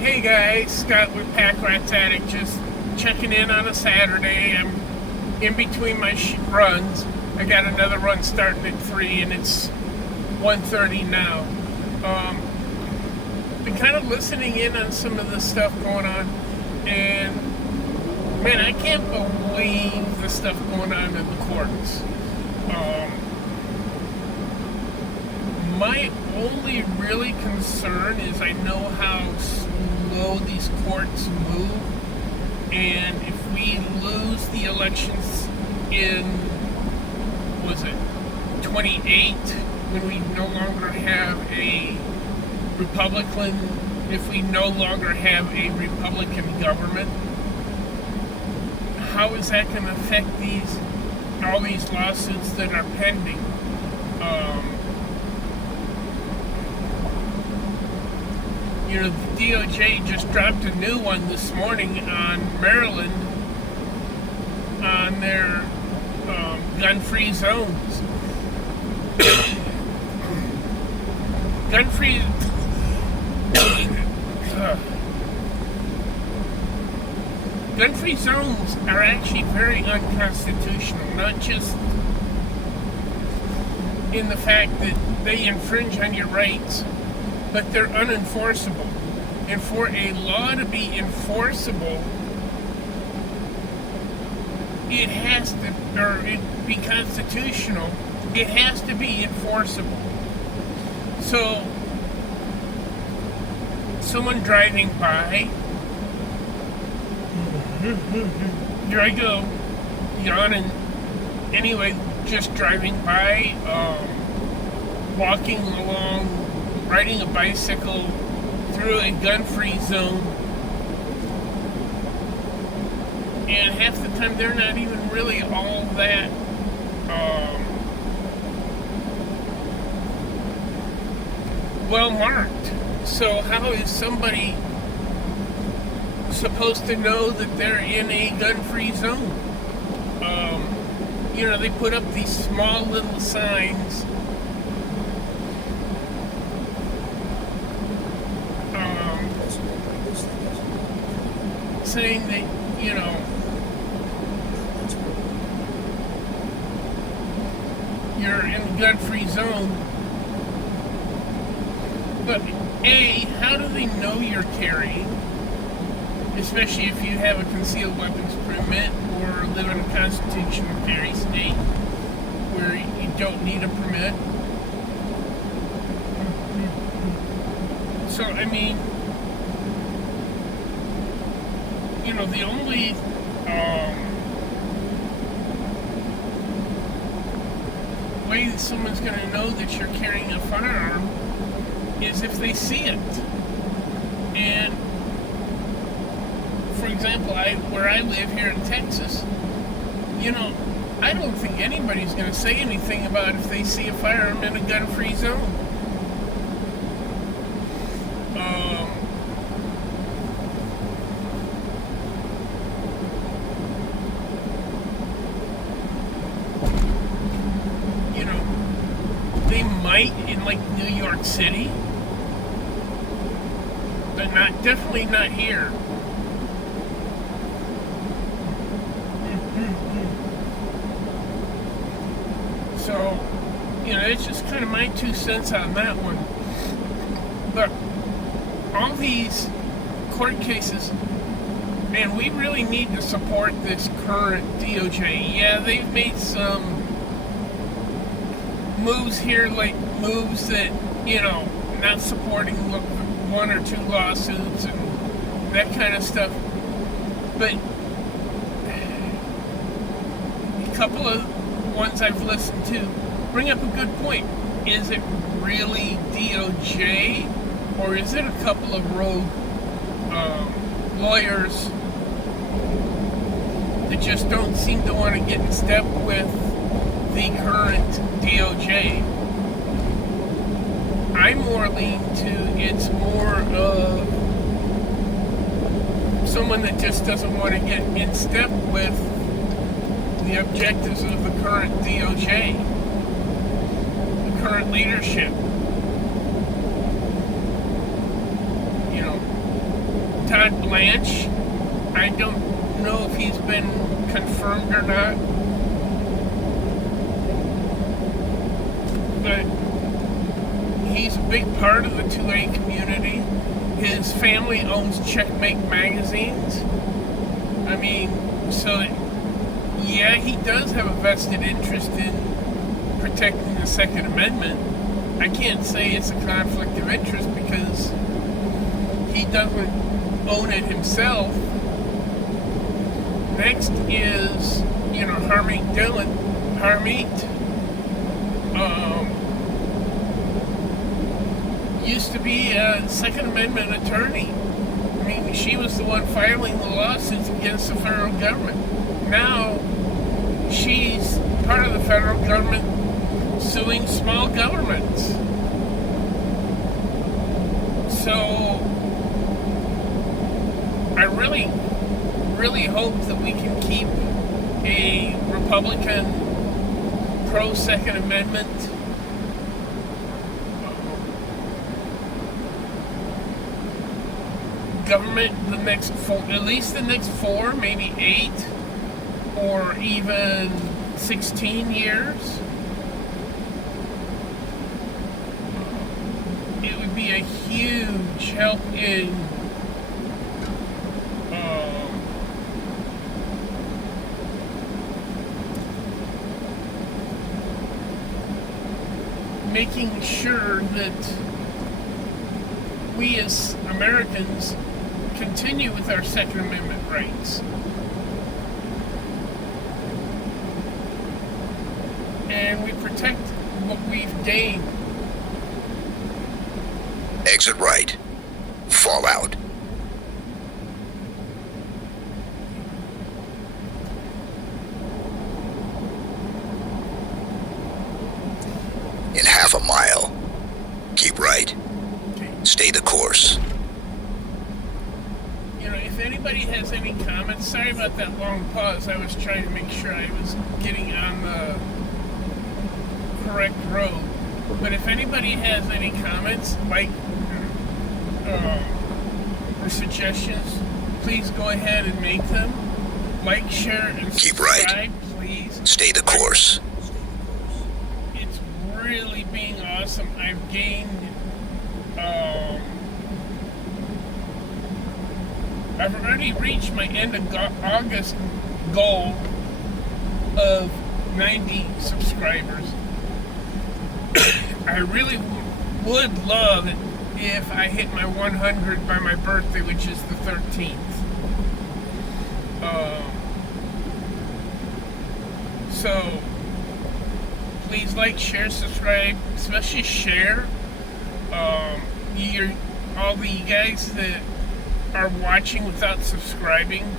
Hey guys, Scott with Pack Rats Attic, just checking in on a Saturday. I'm in between my runs. I got another run starting at 3 and it's 1:30 now. Been kind of listening in on some of the stuff going on, and man, I can't believe the stuff going on in the courts. My only really concern is I know how slow these courts move, and if we lose the elections in, was it 28, when we no longer have a Republican, if we no longer have a Republican government, how is that going to affect all these lawsuits that are pending? The DOJ just dropped a new one this morning on Maryland on their gun-free zones. Gun-free gun-free zones are actually very unconstitutional, not just in the fact that they infringe on your rights, but they're unenforceable. And for a law to be enforceable, it has to, or it be constitutional, it has to be enforceable. So, someone driving by, here I go, yawning, anyway, just driving by, walking along, riding a bicycle through a gun-free zone, and half the time they're not even really all that well marked. So how is somebody supposed to know that they're in a gun-free zone? They put up these small little signs saying that, you're in a gun-free zone. But A, how do they know you're carrying? Especially if you have a concealed weapons permit or live in a constitutional carry state where you don't need a permit. So, the only way that someone's going to know that you're carrying a firearm is if they see it. And for example, where I live here in Texas, I don't think anybody's going to say anything about if they see a firearm in a gun-free zone. They might in like New York City, but definitely not here. So, it's just kind of my 2 cents on that one. But all these court cases, man, we really need to support this current DOJ. Yeah, they've made some moves here, like moves that, not supporting 1 or 2 lawsuits and that kind of stuff. But a couple of ones I've listened to bring up a good point. Is it really DOJ, or is it a couple of rogue lawyers that just don't seem to want to get in step with the current DOJ? I more lean to it's more of someone that just doesn't want to get in step with the objectives of the current DOJ, the current leadership. Todd Blanche. I don't know if he's been confirmed or not, but he's a big part of the 2A community. His family owns Checkmate magazines. I mean, so yeah, he does have a vested interest in protecting the Second Amendment. I can't say it's a conflict of interest because he doesn't own it himself. Next is, Harmeet Dillon. Harmeet used to be a Second Amendment attorney. I mean, she was the one filing the lawsuits against the federal government. Now, she's part of the federal government suing small governments. So, I really hope that we can keep a Republican pro-Second Amendment government at least the next 4, maybe 8, or even 16 years. It would be a huge help in making sure that we as Americans continue with our Second Amendment rights. And we protect what we've gained. Exit right. Fall out. In half a mile, keep right. Okay. Stay the course. If anybody has any comments, sorry about that long pause. I was trying to make sure I was getting on the correct road. But if anybody has any comments, or suggestions, please go ahead and make them. Like, share, and Keep subscribe, right. please. Stay the course. It's really being awesome. I've gained, I've already reached my end of August goal of 90 subscribers. I really would love it if I hit my 100 by my birthday, which is the 13th. So, please like, share, subscribe, especially share. All the guys that are watching without subscribing,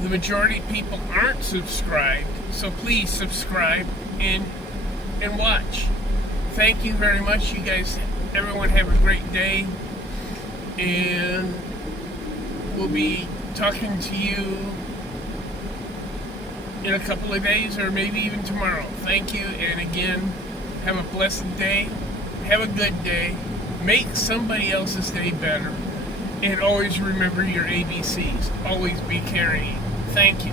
the majority of people aren't subscribed. So please subscribe and watch. Thank you very much, you guys. Everyone have a great day, and we'll be talking to you in a couple of days or maybe even tomorrow. Thank you, and again, have a blessed day. Have a good day. Make somebody else's day better. And always remember your ABCs. Always be caring. Thank you.